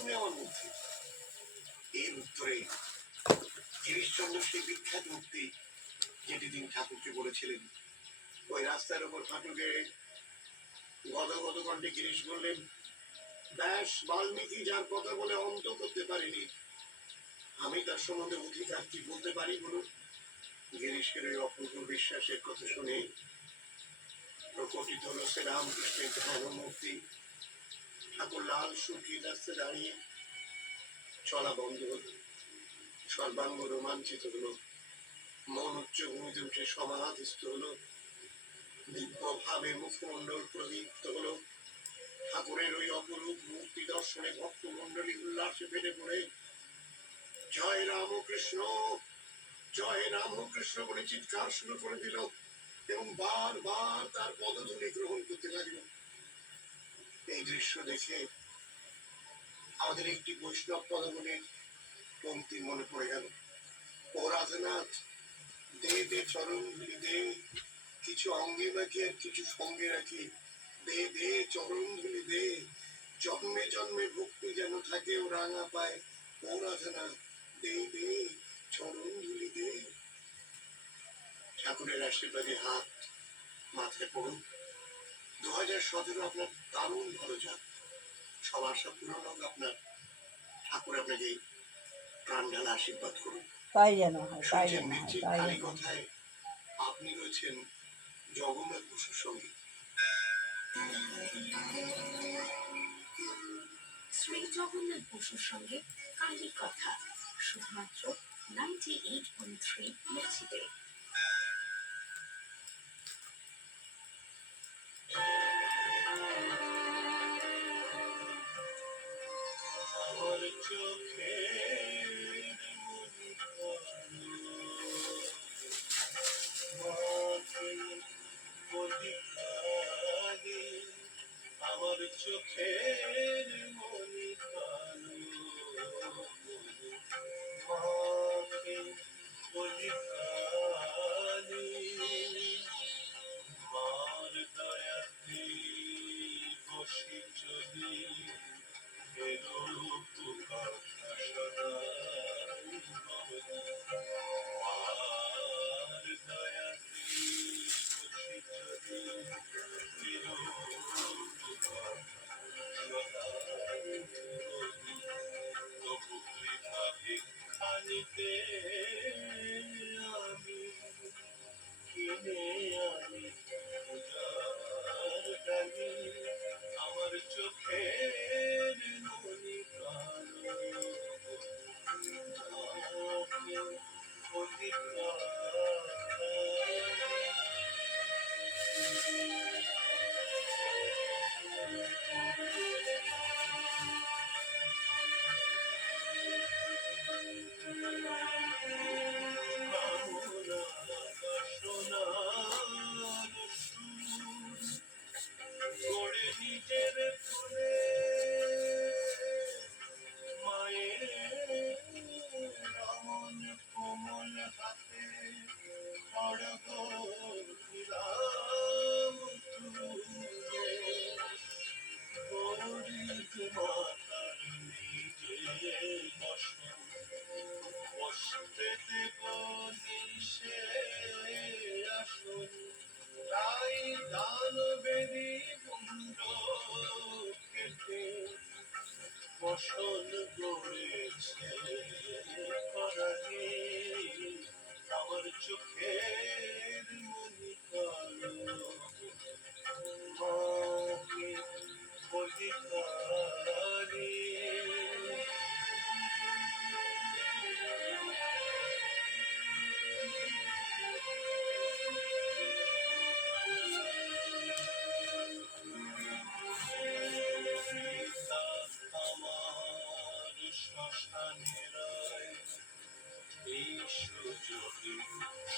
তুমি আমার মধ্যে? এর উত্তরে গিরিশচন্দ্র সেই বিখ্যাত উক্তি যেটি তিনি ঠাকুরকে বলেছিলেন। ওই রাস্তার উপর হাঁটু গেড়ে গদগদ কণ্ঠে গিরিশ বললেন, ব্যাস বাল্মীকি যার কথা বলে অন্ত করতে পারিনি, আমি তার সম্বন্ধে অধিকার কি বলতে পারি বলুন? গিরিশের ওই অপূর্ব বিশ্বাসের কথা শুনে প্রকটিত হল শ্রীরামকৃষ্ণের ধর্মমূর্তি। ঠাকুর লাল শুকিয়ে রাস্তায় দাঁড়িয়ে চলা বন্ধ হল, সর্বাঙ্গ রোমাঞ্চিত হলো, মন উচ্চ ভূমিতে উঠে সমাধিস্থ হলো, দিব্য ভাবে মুখমণ্ডল প্রদীপ্ত হলো। ঠাকুরের ওই অপরূপ মূর্তি দর্শনে ভক্তমণ্ডলী উল্লাসে ফেটে পড়ে জয় রামকৃষ্ণ, জয় রামকৃষ্ণ বলে চিৎকার শুরু করে দিল এবং বারবার তার পদধূলি গ্রহণ করতে লাগল। এই দৃশ্য দেখে আমাদের একটি বৈষ্ণব পদগুলির পংক্তি মনে পড়ে গেল। ও রাধানাথ, দে দে চরণ ধুলি দে, কিছু অঙ্গে রাখি আর কিছু সঙ্গে রাখি, দে দে চরণ ধুলি দে, জন্মে জন্মে ভক্তি যেন থাকে ও রাঙা পায়, ও রাধানাথ দে দে চরণ ধুলি দে। ঠাকুরের আশীর্বাদে হাত মাথায় পড়ুন। 2017 আপনার দারুণ ভালো যাক, সব আশা পূরণ হোক আপনার। ঠাকুর আপনাকে প্রাণ ঢালা আশীর্বাদ করুন। তাই যেন হয়, তাই যেন হয়, নিশ্চিত তাই খালি যেন হয়। কথায় আপনি রয়েছেন জগন্নাথ বসুর সঙ্গে। শ্রী জগন্নাথ বসুর সঙ্গে কালী কথা, শুধুমাত্র 98.3 মেচিতে। আমার চোখে আমার চোখের মনি কালো, মাকে বলি কালি, মার দয়াতে বসে চলি, এলো কথা সদাই বলি, মার দয়াতে বসে চলি, এলো কথা সদাই বলি। তবু কৃপা ভিক্ষানিতে আমি কিনে আনি পূজার ডালি, আমার চোখের মনি কালো, মাকে বলি গড়ে নিজের ফুলে মায়ের রমন কোমল হাতে খড়গ নিলাম তুলে, গরিব মাতার নিজে বসন বসতে দেব নিশে আসন, তাই দানবেরি মুন্ড কেটে বসন গড়েছে করালি, আমার চোখের মনি কালো, মাকে বলি কালি। আমার শ্মশানে রায় এই সুযোগে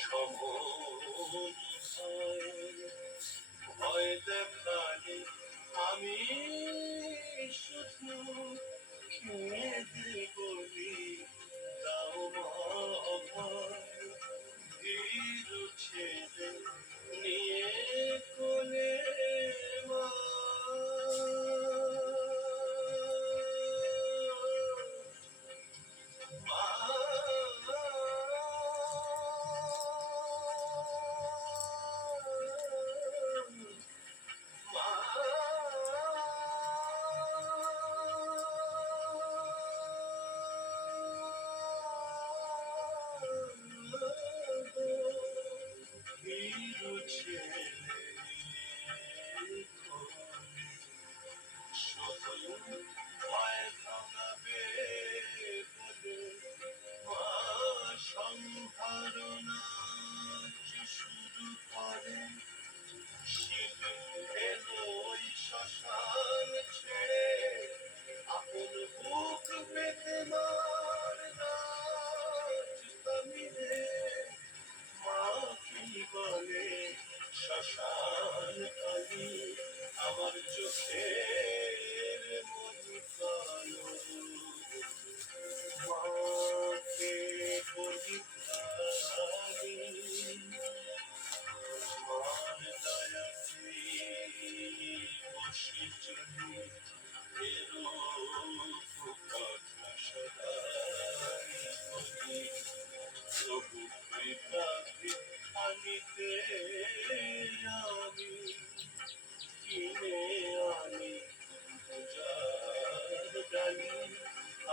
সমন ভয় দেখালে আমি শুধু খেতে বলি, দাও মা ভীরু ছেলে নিয়ে কোলে, মা আমার চোখের মনি কালো মাকে বলি কালী মার দয়াতে বসে চলি এরো কথা সদাই বলি তবু কৃপা ভিক্ষানিতে আমি কিনে আনি পূজার ডালি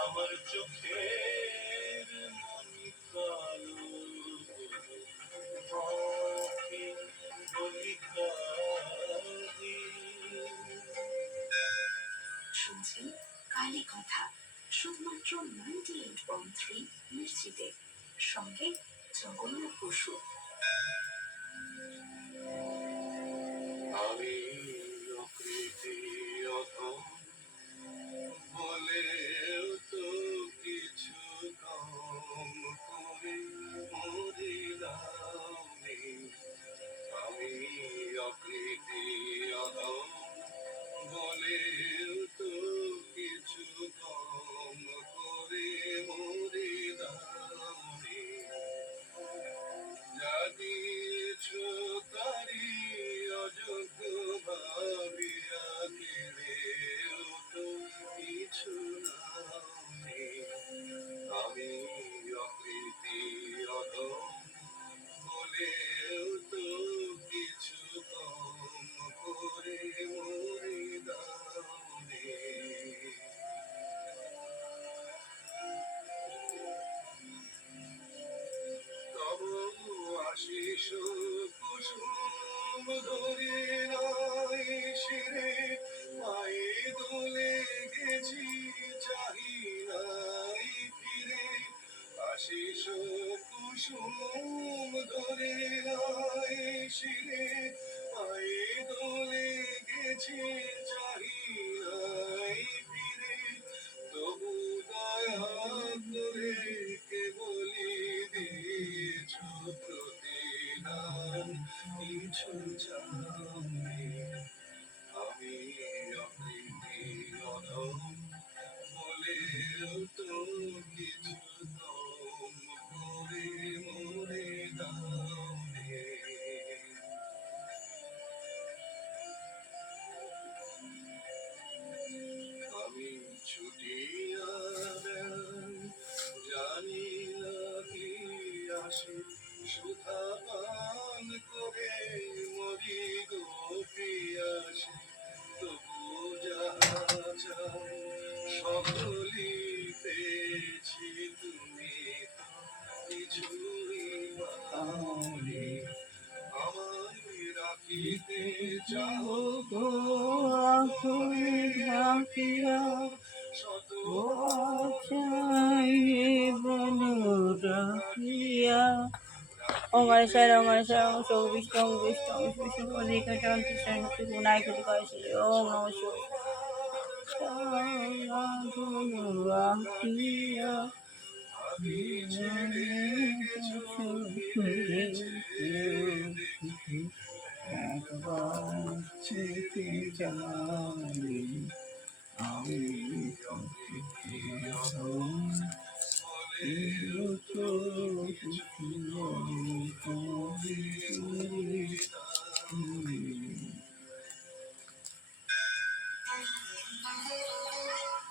আমার চোখের মনি কালো মাকে বলি কালী। শুনছেন কালী কথা শুধুমাত্র 98.3 মির্চিতে, সঙ্গে জগন্নাথ বসু। আমি অকৃতি অধম বলেও তো কিছু কম করে মরিলামে। আমি অকৃতি অধম বলেও তো কিছু কম করে মরিলামে। যা দিয়েছো তারি অযোগ্য ভাবিয়া কেড়েও তো কিছু নাওনি। আমি অকৃতি অধম বলেও তো কিছু কম করে মরে দাওনি। তব আশিস কুসুম ধরে নাই শিরে পায়ে দোলে গেছি চাহি নাই ফিরে। আশিস কুসুম ধরে নাই শিরে পায়ে দোলে গেছি চাহি নাই ফিরে। তবু দয়া করে কেবলি দিয়েছ প্রতিদান কিছু চাওনি। আমি অকৃতি অধম বলেও তো কিছু কম করে মরে দাওনি। আমি ছুটিয়া বেড়াই জানি না কি আসে সুধা পান করে মরি গো প্রিয়াসে। তবু যাহা চাই সকলই পেয়েছি তুমি তো কিছুই পাওনি। আমায় রাখিতে চাও গো আকুল রাখিয়া শত ও চাইয়ে বলো রাখিয়া। ওম গণেশায় ওম গণেশায় ওম সৌ বিষ্ণু ওম বিষ্ণু ওম বিষ্ণু অধিকা চন্দ্র শ্রেণী গুণায় কৃতি কয়েছে ওম নম রাখিয়া। আমি ছেড়ে গেছো একবার যেতে জানি আমি অকৃতি অধম বলেও তো কিছু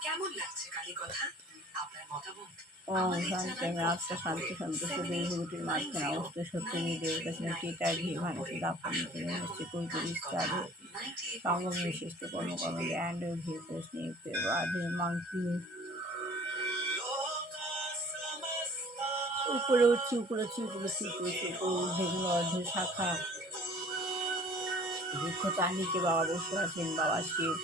কেমন লাগছে কালী কথা? আপনার মতামত ওম শান্তি আমি আত্মা শান্তি সন্তোষ দুর্ঘটির মাঝখানে অবস্থ সত্যি দেবতা টিটা ঘি ভানুষে দাপন নিশ্চয় কুলপুরি স্টারে সঙ্গম বিশিষ্ট কর্মকর্ম জ্ঞান ঘিতে স্নিগ্ধ বাধে মাংকি উপরে উঠছি উপরে উঠছি উপরে উঠছি উপরে উঠছি যেগুলো অর্ধ শাখা বৃক্ষ তার নিচে বাবা বসে আছেন। বাবা শিব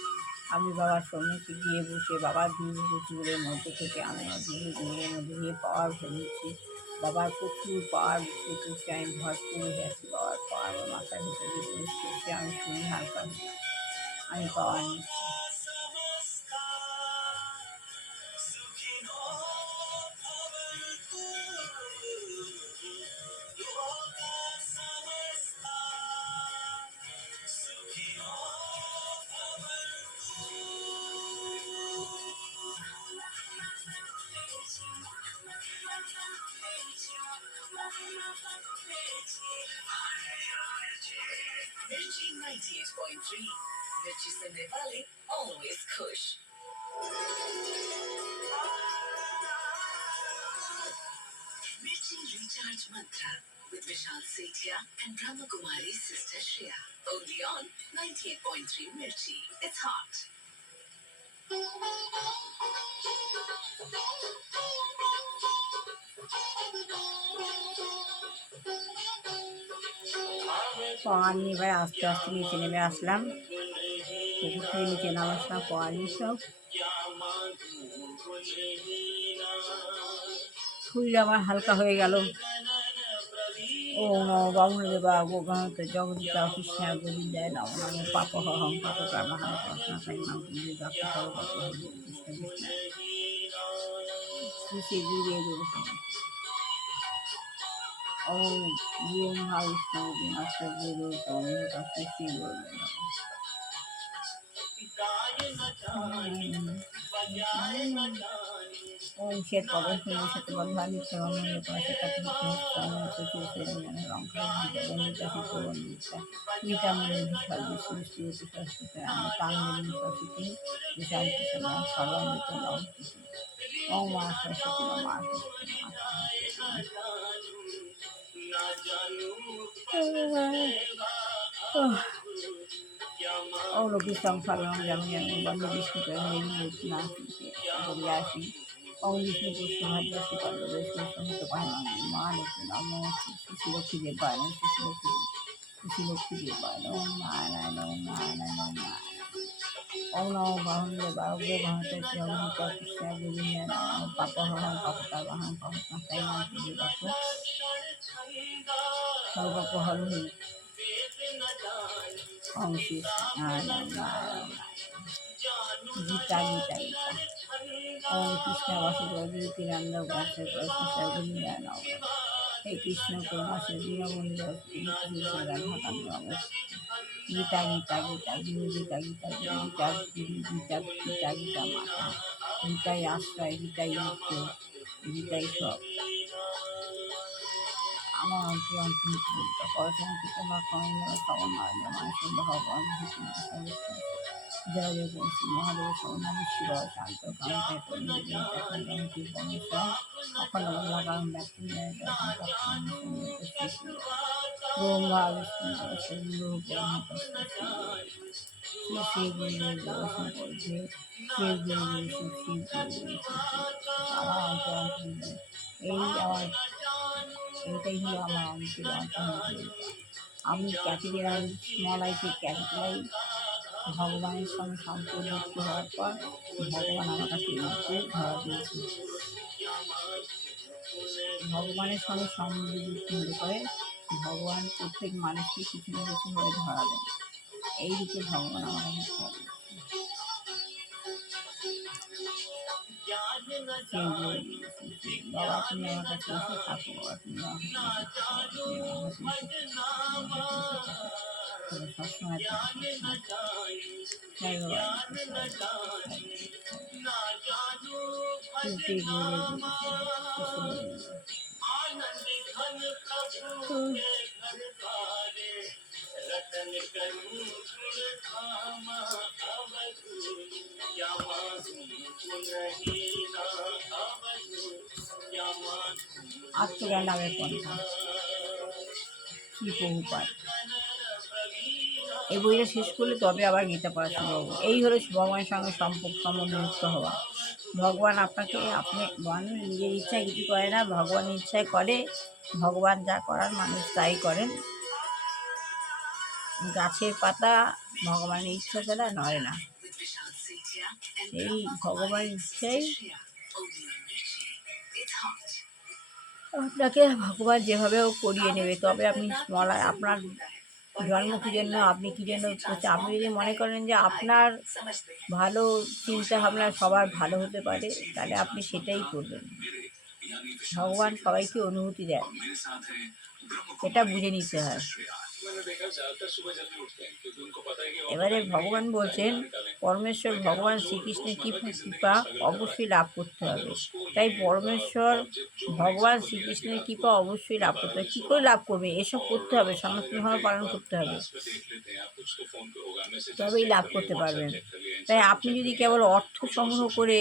আমি বাবার সম্মুখে গিয়ে বসে বাবার দুর্গুলোর মধ্যে থেকে আমি দুর্গুলোর মধ্যে দিয়ে পাওয়ার ফেলেছি। বাবার প্রচুর পাওয়ার বুঝতে আমি ভরপুর হয়ে আছি। বাবার পাওয়ার আমার মাথার ভিতরে প্রবেশ করছে। আমি শুনি হালকা আমি পাওয়ার নিচ্ছি। 98.3 मिर्ची सुनने वाले always खुश. Mirchi Recharge Mantra with Vishal Sethia and Brahma Kumari's sister Shreya. Only on 98.3 Mirchi. It's hot. পড়া নিয়ে এবার আস্তে আস্তে নিচে নেমে আসলাম, পুকুর থেকে নিচে নামার সময় পড়া নিয়ে সব শরীর আমার হালকা হয়ে গেল। ও বামুদেবা গোগান্ত জগদিতা কৃষ্ণা গোবিন্দায় নম নম পাপহং পাপকার্মহং পাপনাশাই মাং দুর্গা সর্বত হরি কৃষ্ণ কৃষ্ণ শ্রী শ্রী গুরুদেব ওম ওম বিষ্ণু বিনাশ গুরু ওম শ্রী শ্রী গুরুদেব ওম শ্বেত পদম সাথে বন্ধা নিত্য রমণীয় পাশে কাছে গীতামণি বিশাল বিশ্বস্তি অতিশাস্ত্রে আমি কাঙ্গিনী সরস্বতী বিশাল কৃষ্ণ সর্বান্বিত নম ওম মা সরস্বতী মা ওম লোকী সংসারম যেমন যেমন বন্ধ বিষ্ণু না বলে আসি ওম বিষ্ণু পুষ্পভাদ্র শ্রীপদ বৈষ্ণব পাহাড়ি মা লক্ষ্মী নম শ্রী লক্ষ্মী দেব পায় নম শ্রী লক্ষ্মী দেব পায় ওম নারায়ণ ওম নারায়ণ ওম নারায়ণ ওম নম বাহুন্দ বাহুগ্র ভারতের জগন্নিত কৃষ্ণ গোবিন্দ নাম পাপহরং পাপকার্বহং পাপনাশাই নাম পুরীরক্ষ সর্বপহর হই ওম শ্রী নারায়ণ নারায়ণ গীতা গীতা গীতা ওম কৃষ্ণ বাসুদেব তিরান্দ গাছের কৃষ্ণ গোবিন্দ নাম হে কৃষ্ণ করুণাসে দীনবন্ধু রাধাকান্ত গীতা গীতা গীতা গুরু গীতা গীতা গীতা গুরু গীতা গীতা গীতা মাতা গীতাই আশ্রয় গীতাই মুক্ত গীতাই সব আমার অন্তর অন্তর্ভুক্ত পড়াশোনা থেকে আমার কর্মীরা শ্রবণ নারায়ণ মানুষের ভগবান জয় জয় শ্রী মহাদেব সৌনাম শিব শান্ত কান্তে তন্মতি পরমেশ্বর অখণ্ড মঙ্গলাকারণ ব্যক্তি ব্রহ্মা বিষ্ণু শ্রী শ্রী গুরুদেব দর্শন করছে শ্রী গুরুদেব শ্রী শ্রী গুরুদেব আমার অন্তর এই আমার এইটাই হলো আমার অন্তর অন্তর্ভুক্ত। আমি ক্যাপিটাল স্মলাইতে ক্যাপিটাল ভগবানের সঙ্গে সম্পর্কযুক্ত হওয়ার পর ভগবান আমার কাছে এসে ধরা দিয়েছে। ভগবানের সঙ্গে সম্পর্কযুক্ত হলে পরে ভগবান প্রত্যেক মানুষকে কিছু না কিছু হয়ে ধরা দেন। এই রূপে ভগবান আমার কাছে ধরা দিয়েছে। বাবা তুমি আমার কাছে এসে থাকো, বাবা তুমি আমার সবসময় আত্মজ্ঞান লাভের পন্থা কি প্রভুপাদ। এই বইটা শেষ করলে তবে আবার গীতা পড়া শুরু হবো। এই হলো ভগবানের সঙ্গে সম্বন্ধযুক্ত হওয়া। ভগবান আপনাকে মানুষ নিজের ইচ্ছায় কিছু করে না, ভগবানের ইচ্ছায় করে। ভগবান যা করার মানুষ তাই করেন। গাছের পাতা ভগবানের ইচ্ছা ছাড়া নড়ে না, এই ভগবানের ইচ্ছাই আপনাকে ভগবান যেভাবেও করিয়ে নেবে। তবে আপনি আপনার জন্ম কী জন্য, আপনি কী জন্য করছেন, আপনি যদি মনে করেন যে আপনার ভালো চিন্তা ভাবনা সবার ভালো হতে পারে, তাহলে আপনি সেটাই করবেন। ভগবান সবাইকে অনুভূতি দেন, এটা বুঝে নিতে হয়। এবারে ভগবান বলছেন, পরমেশ্বর ভগবান শ্রীকৃষ্ণের কৃপা অবশ্যই লাভ করতে হবে। তাই পরমেশ্বর ভগবান শ্রীকৃষ্ণের কৃপা অবশ্যই লাভ করতে হবে। কী করে লাভ করবে? এসব করতে হবে, সনাতন ধর্ম পালন করতে হবে, তবেই লাভ করতে পারবেন। তাই আপনি যদি কেবল অর্থ সংগ্রহ করে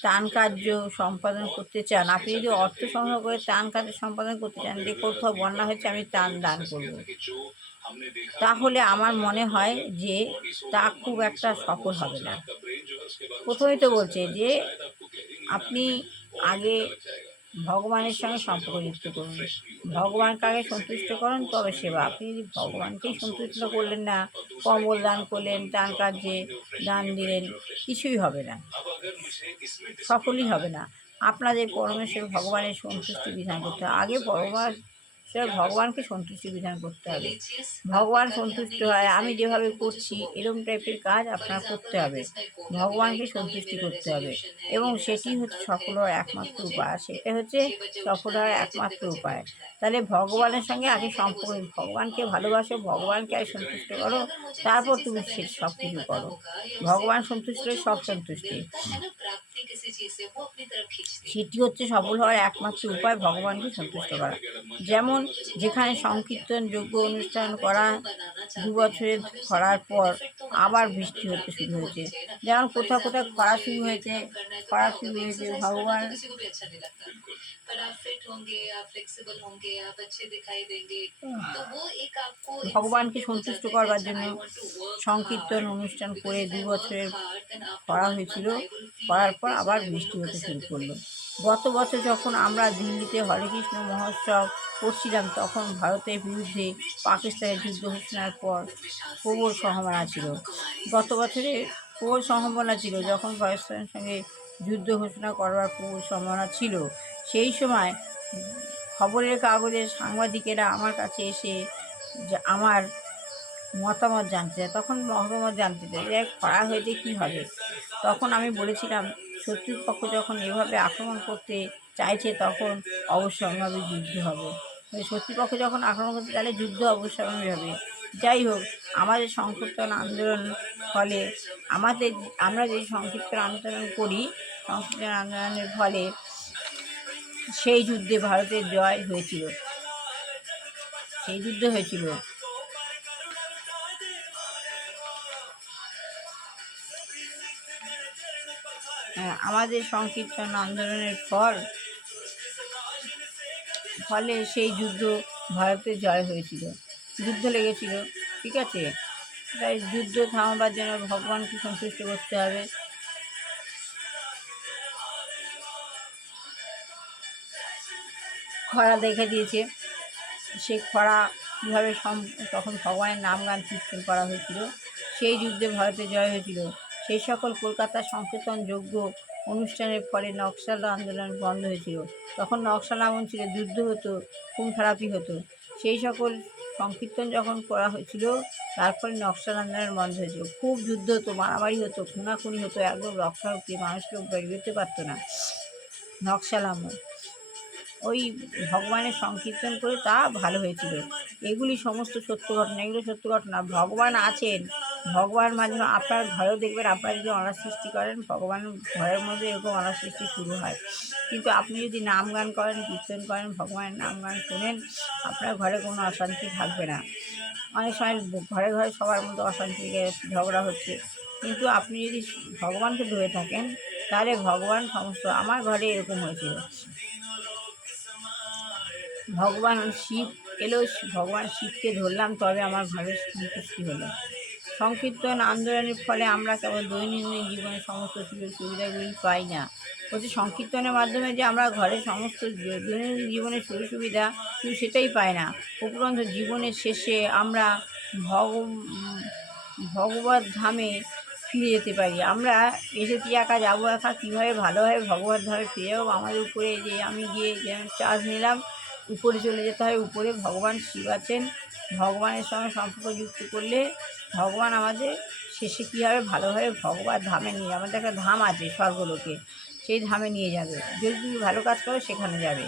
ত্রাণ কার্য সম্পাদন করতে চান, আপনি যদি অর্থ সংগ্রহ করে ত্রাণ কার্য সম্পাদন করতে চান, যে কোথাও বন্যা হয়েছে আমি ত্রাণ দান করব, তাহলে আমার মনে হয় যে তা খুব একটা সফল হবে না। প্রথমেই তো বলছে যে আপনি আগে ভগবানের সঙ্গে সম্পর্ক যুক্ত করুন, ভগবানকে আগে সন্তুষ্ট করুন, তবে সেবা। আপনি যদি ভগবানকেই সন্তুষ্ট করলেন না, কম্বল দান করলেন, ত্রাণ কার্যে দান দিলেন, কিছুই হবে না, সফলই হবে না। আপনাদের পরমেশ্বর ভগবানের সন্তুষ্টি বিধান করতে হবে। আগে ভগবানকে সন্তুষ্টি বিধান করতে হবে। ভগবান সন্তুষ্ট হয়, আমি যেভাবে করছি এরকম টাইপের কাজ আপনার করতে হবে, ভগবানকে সন্তুষ্টি করতে হবে, এবং সেটি হচ্ছে সফল হওয়ার একমাত্র উপায়। সেটা হচ্ছে সফল হওয়ার একমাত্র উপায়। তাহলে ভগবানের সঙ্গে আগে সম্পর্ক, ভগবানকে ভালোবাসো, ভগবানকে আগে সন্তুষ্ট করো, তারপর তুমি সে সব কিছু করো। ভগবান সন্তুষ্ট হলে সব সন্তুষ্টি। সেটি হচ্ছে সফল হওয়ার একমাত্র উপায়, ভগবানকে সন্তুষ্ট করা। যেমন যেখানে সংকীর্তন যজ্ঞ অনুষ্ঠান করা 2 বছরের খরার পর আবার বৃষ্টি হতে শুরু হয়েছে, যেমন কোথাও কোথাও খরা শুরু হয়েছে, ভগবান ভগবানকে সন্তুষ্ট করবার জন্য সংকীর্তন অনুষ্ঠান করে 2 বছরের খরা হয়েছিল, করার পর আবার বৃষ্টি হতে শুরু করলো। গত বছর যখন আমরা দিল্লিতে হরে কৃষ্ণ মহোৎসব করছিলাম, তখন ভারতের বিরুদ্ধে পাকিস্তানের যুদ্ধ ঘোষণার পর প্রবল সম্ভাবনা ছিল। গত বছরে প্রবল সম্ভাবনা ছিল, যখন পাকিস্তানের সঙ্গে যুদ্ধ ঘোষণা করবার প্রবল সম্ভাবনা ছিল, সেই সময় খবরের কাগজের সাংবাদিকেরা আমার কাছে এসে আমার মতামত জানতে চায়। তখন মতামত জানতে চায় যে খরা হয়েছে কী হবে। তখন আমি বলেছিলাম, শত্রুপক্ষ যখন এভাবে আক্রমণ করতে চাইছে, তখন অবশ্যম্ভাবী যুদ্ধ হবে। শত্রুপক্ষ যখন আক্রমণ করতে চাইলে যুদ্ধ অবশ্যম্ভাবী হবে। যাই হোক, আমাদের সংকীর্তন আন্দোলন ফলে আমরা যে সংকীর্তন আন্দোলন করি, সংকীর্তন আন্দোলনের ফলে সেই যুদ্ধে ভারতের জয় হয়েছিল, সেই যুদ্ধ হয়েছিল। আমাদের সংকীর্তন আন্দোলনের ফলে সেই যুদ্ধ ভারতের জয় হয়েছিল, যুদ্ধ লেগেছিল, ঠিক আছে। তাই যুদ্ধ থামাবার জন্য ভগবানকে সন্তুষ্ট করতে হবে। খরা দেখা দিয়েছে, সেই খরা কীভাবে তখন ভগবানের নাম গান কীর্তন করা হয়েছিল, সেই যুদ্ধে ভারতের জয় হয়েছিল। সেই সকল কলকাতার সংকীর্তন যজ্ঞ অনুষ্ঠানের ফলে নকশাল আন্দোলন বন্ধ হয়েছিল। তখন নকশাল আমল ছিল, যুদ্ধ হতো, খুন খারাপি হতো। সেই সকল সংকীর্তন যখন করা হয়েছিল, তার ফলে নকশাল আন্দোলন বন্ধ হয়েছিল। খুব যুদ্ধ হতো, মারামারি হতো, খুনাখুনি হতো, একদম রক্ষারক্তি, মানুষকে বেরোতে পারতো না। নকশাল আমল ওই ভগবানের সংকীর্তন করে তা ভালো হয়েছিল। এগুলি সমস্ত সত্য ঘটনা, এগুলো সত্য ঘটনা। ভগবান আছেন, ভগবান মাঝে আপনার ঘরেও দেখবেন, আপনারা যদি অনাথ সৃষ্টি করেন, ভগবান ঘরের মধ্যে এরকম অনাথ সৃষ্টি শুরু হয়। কিন্তু আপনি যদি নাম গান করেন, কীর্তন করেন, ভগবানের নাম গান শোনেন, আপনার ঘরে কোনো অশান্তি থাকবে না। অনেক সময় ঘরে ঘরে সবার মধ্যে অশান্তি ঝগড়া হচ্ছে, কিন্তু আপনি যদি ভগবানকে ধরে থাকেন, তাহলে ভগবান সমস্ত। আমার ঘরে এরকম হয়েছিল, ভগবান শিব এলো, ভগবান শিবকে ধরলাম, তবে আমার ঘরের সন্তুষ্টি হলো। সংকীর্তন আন্দোলনের ফলে আমরা কেবল দৈনন্দিন জীবনের সমস্ত সুযোগ সুবিধাগুলি পাই না, বলছি সংকীর্তনের মাধ্যমে যে আমরা ঘরের সমস্ত দৈনন্দিন জীবনের সুযোগ সুবিধা কিন্তু সেটাই পাই না, উপরন্তু জীবনের শেষে আমরা ভগবত ধামে ফিরে যেতে পারি। আমরা এসেছি একা, যাবো একা, কীভাবে ভালোভাবে ভগবত ধামে ফিরে যাবো। আমাদের উপরে যে আমি গিয়ে যেমন চার্জ নিলাম, উপরে চলে যেতে হয়। উপরে ভগবান শিব আছেন, ভগবানের সঙ্গে সম্পর্ক যুক্ত করলে ভগবান আমাদের শেষে কী হবে, ভালোভাবে ভগবত ধামে নিয়ে, আমাদের একটা ধাম আছে স্বর্গলোকে, সেই ধামে নিয়ে যাবে। যদি তুমি ভালো কাজ করো সেখানে যাবে।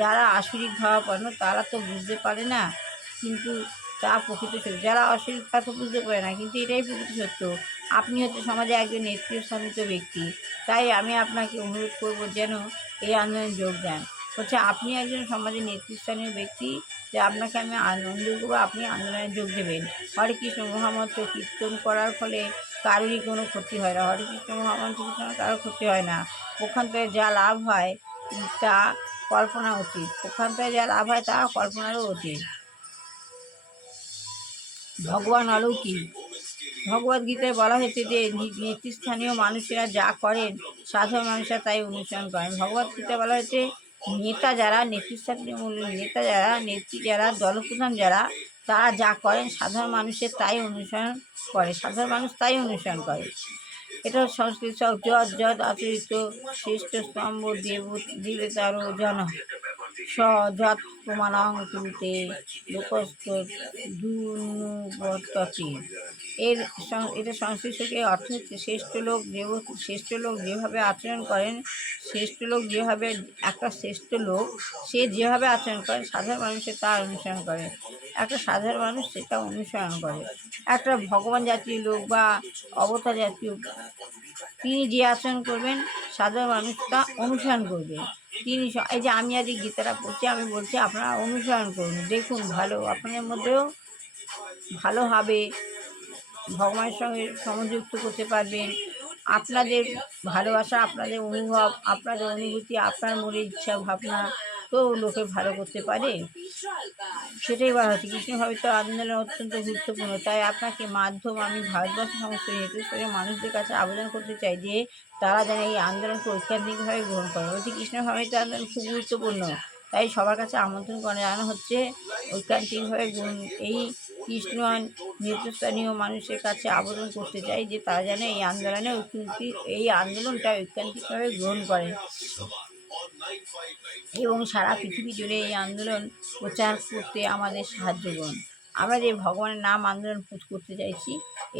যারা আসরিক ভাবাপন্ন তারা তো বুঝতে পারে না, কিন্তু তা প্রকৃত সত্য। যারা অশরীর তা তো বুঝতে পারে না, কিন্তু এটাই প্রকৃত সত্য আপনি হচ্ছে সমাজে একজন নেতৃস্থানিত ব্যক্তি, তাই আমি আপনাকে অনুরোধ করব যেন এই আন্দোলনে যোগ দেন। হচ্ছে আপনি একজন সমাজের নেতৃস্থানীয় ব্যক্তি, যে আপনাকে আমি আনন্দ করবো, আপনি আন্দোলনে যোগ দেবেন। হরে কৃষ্ণ মহামন্ত্র কীর্তন করার ফলে কারোরই কোনো ক্ষতি হয় না। হরে কৃষ্ণ মহামন্ত্র কীর্তন কারোর ক্ষতি হয় না। পক্ষান্তরে যা লাভ হয় তা কল্পনা অতীত। পক্ষান্তরে যা লাভ হয় তা কল্পনারও অতীত। ভগবান অলৌকিক। ভগবদ্গীতায় বলা হয়েছে যে নেতৃস্থানীয় মানুষেরা যা করেন সাধারণ মানুষেরা তাই অনুসরণ করেন। ভগবদ্গীতায় বলা হয়েছে নেতা যারা, নেতৃস্থানীয় নেতা যারা, নেত্রী যারা, দলপ্রধান যারা, তারা যা করেন সাধারণ মানুষের তাই অনুসরণ করে, সাধারণ মানুষ তাই অনুসরণ করে। এটা সংস্কৃত যৎ যৎ আচরিত শ্রেষ্ঠ স্তম্ভ দেবতারও জন স যৎ প্রমাণং কুরুতে লোকস্ত দুর্নুবর্ততে। এটা সংস্কৃত থেকে অর্থ হচ্ছে শ্রেষ্ঠ লোক যেভাবে আচরণ করেন, শ্রেষ্ঠ লোক যেভাবে, একটা শ্রেষ্ঠ লোক সে যেভাবে আচরণ করেন সাধারণ মানুষের তার অনুসরণ করে, একটা সাধারণ মানুষ সেটা অনুসরণ করে। একটা ভগবান জাতীয় লোক বা অবতার জাতীয়, তিনি যে আচরণ করবেন সাধারণ মানুষ তা অনুসরণ করবে। এই যে আমি আজ গীতাটা পড়ছি, আমি বলছি আপনারা অনুসরণ করুন, দেখুন ভালো, আপনাদের মধ্যেও ভালো হবে, ভগবানের সঙ্গে সংযুক্ত করতে পারবেন। আপনাদের ভালোবাসা, আপনাদের অনুভব, আপনাদের অনুভূতি, আপনার মনে ইচ্ছা ভাবনা তো লোকে ভালো করতে পারে। সেটাই বলা হচ্ছে কৃষ্ণ ভাবিত আন্দোলন অত্যন্ত গুরুত্বপূর্ণ। তাই আপনাকে মাধ্যম আমি ভারতবর্ষের সমস্ত নেতৃত্বের মানুষদের কাছে আবেদন করতে চাই যে তারা যেন এই আন্দোলনকে ঐকান্তিকভাবে গ্রহণ করে। বলছি কৃষ্ণ ভাবিত আন্দোলন খুব গুরুত্বপূর্ণ, তাই সবার কাছে আমন্ত্রণ জানানো হচ্ছে ঐকান্তিকভাবে এই কৃষ্ণ নেতৃস্থানীয় মানুষের কাছে আবেদন করতে চাই যে তারা যেন এই আন্দোলনটা ঐকান্তিকভাবে গ্রহণ করে এবং সারা পৃথিবী জুড়ে এই আন্দোলন প্রচার করতে আমাদের সাহায্য করুন। আমরা যে ভগবানের নাম আন্দোলন করতে চাইছি,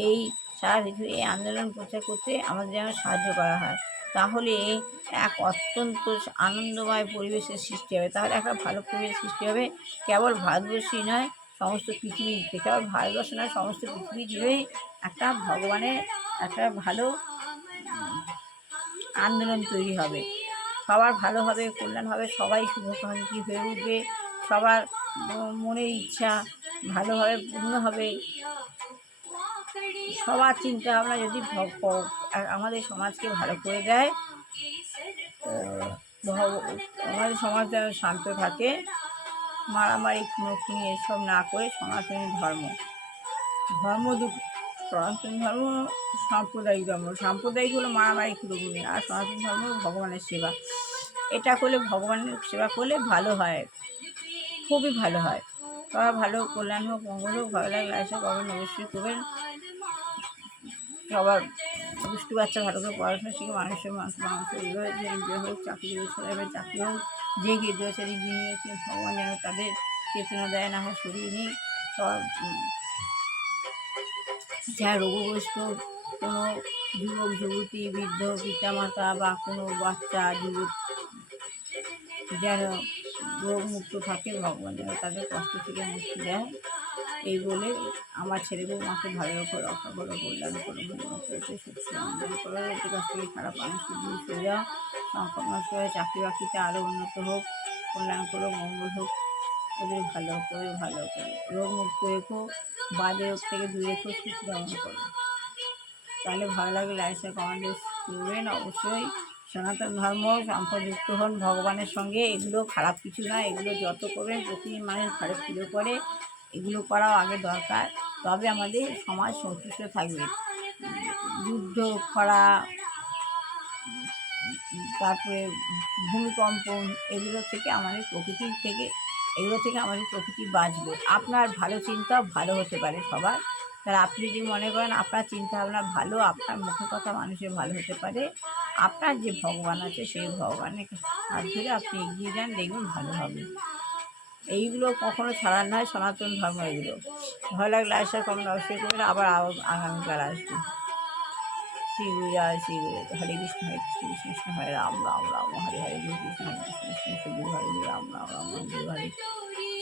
এই সারা পৃথিবী এই আন্দোলন প্রচার করতে আমাদের যেন সাহায্য করা হয়, তাহলে এক অত্যন্ত আনন্দময় পরিবেশের সৃষ্টি হবে। তাহলে একটা ভালো পরিবেশ সৃষ্টি হবে, কেবল ভারতবর্ষই নয় সমস্ত পৃথিবীতে, কেবল ভারতবর্ষ নয় সমস্ত পৃথিবী জুড়েই একটা ভগবানের একটা ভালো আন্দোলন তৈরি হবে। সবার ভালো হবে, কল্যাণ হবে, সবাই শুভকাঙ্ক্ষী হয়ে উঠবে, সবার মনের ইচ্ছা ভালোভাবে পূর্ণ হবে। সবার চিন্তা ভাবনা যদি আমাদের সমাজকে ভালো করে দেয়, আমাদের সমাজ যেন শান্ত থাকে, মারামারি খুনোখুনি এসব না করে সনাতনী ধর্ম সনাতন ধর্ম সাম্প্রদায়িক ধর্ম। সাম্প্রদায়িক হলো মারামারি খুনোখুনি, আর সনাতন ধর্ম ভগবানের সেবা। এটা করলে ভগবানের সেবা করলে ভালো হয়, খুবই ভালো হয়। সবার ভালো কল্যাণ হোক, মঙ্গল হোক, ভালো লাগলে আসা করবেন, অবশ্যই করবেন। সবার দুষ্টু বাচ্চা ভালো করে পড়াশোনা শিখে মানুষের বিয়ে হোক, চাকরি ছেলেমেয়ের চাকরি হোক, যে গেদুয়াচারী বিয়ে হয়েছে ভগবান যেন তাদের চেতনা দেয়, না হয় সরিয়ে নিই। সব যারা রোগগ্রস্ত কোনো যুবক যুবতী, বৃদ্ধ পিতামাতা বা কোনো বাচ্চা যুবক যেন রোগমুক্ত থাকে, ভগবান যেন তাদের কষ্ট থেকে মুক্তি দেয়। এই বলে আমার ছেলে বউমাকে ভালো করে রক্ষা করো, কল্যাণ করো, মঙ্গল করতে সুস্থ আন্দোলন করো, এদের কাছ থেকে খারাপ মানুষকে দূর সরে যাও, সংকট নষ্ট হয়ে চাকরি বাকরিতে আরও উন্নত হোক, কল্যাণ করো, মঙ্গল হোক, ওদের ভালো করে রোগমুক্ত রেখো, বাজে রোগ থেকে দূরে রেখো, সুস্থ দমন করো। তাহলে ভালো লাগলে লাইসা কমেন্ট করবেন অবশ্যই। সনাতন ধর্ম সম্পর্কযুক্ত হন ভগবানের সঙ্গে, এগুলো খারাপ কিছু না, এগুলো যত করবেন প্রতিদিন মানুষ ঘরে পুজো করে, এগুলো করাও আগে দরকার, তবে আমাদের সমাজ সন্তুষ্ট থাকবে। যুদ্ধ, খরা, তারপরে ভূমিকম্পন, এগুলো থেকে আমাদের প্রকৃতি বাঁচবে। আপনার ভালো চিন্তা ভালো হতে পারে সবার, তাহলে আপনি যদি মনে করেন আপনার চিন্তা ভাবনা ভালো, আপনার মুখের কথা মানুষের ভালো হতে পারে, আপনার যে ভগবান আছে সেই ভগবানের হাত ধরে আপনি এগিয়ে যান, দেখবেন ভালো হবে। এইগুলো কখনো ছাড়ার নয় সনাতন ধর্ম। এগুলো ভালো লাগলে আসার কমেন্ট অবশ্যই করবেন। আবার আগামীকাল আসবে। শ্রী গুরু হরে কৃষ্ণ কৃষ্ণ হরে রাম রাম রাম হরে হরে, গুরু কৃষ্ণ হরে কৃষ্ণ কৃষ্ণ গুরু হরে রাম রাম রাম গুরু হরে,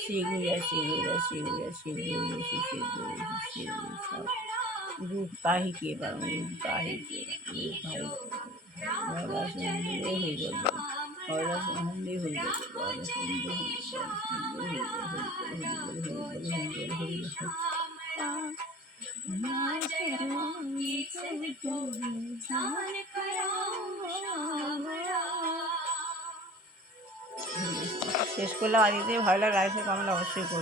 শ্রী গুরু শ্রী গুরু শ্রী গুরু শ্রী গুরু শ্রী গুরু শ্রী গুরু সব रूप ताहि के बरम रूप ताहि के रूप ताहि बड़ा सुंदर हरि बोल बड़ा सुंदर हरि बोल बड़ा सुंदर हरि শেষ করলাম আজকে ভালো লাগছে কমেন্ট অবশ্যই করবেন।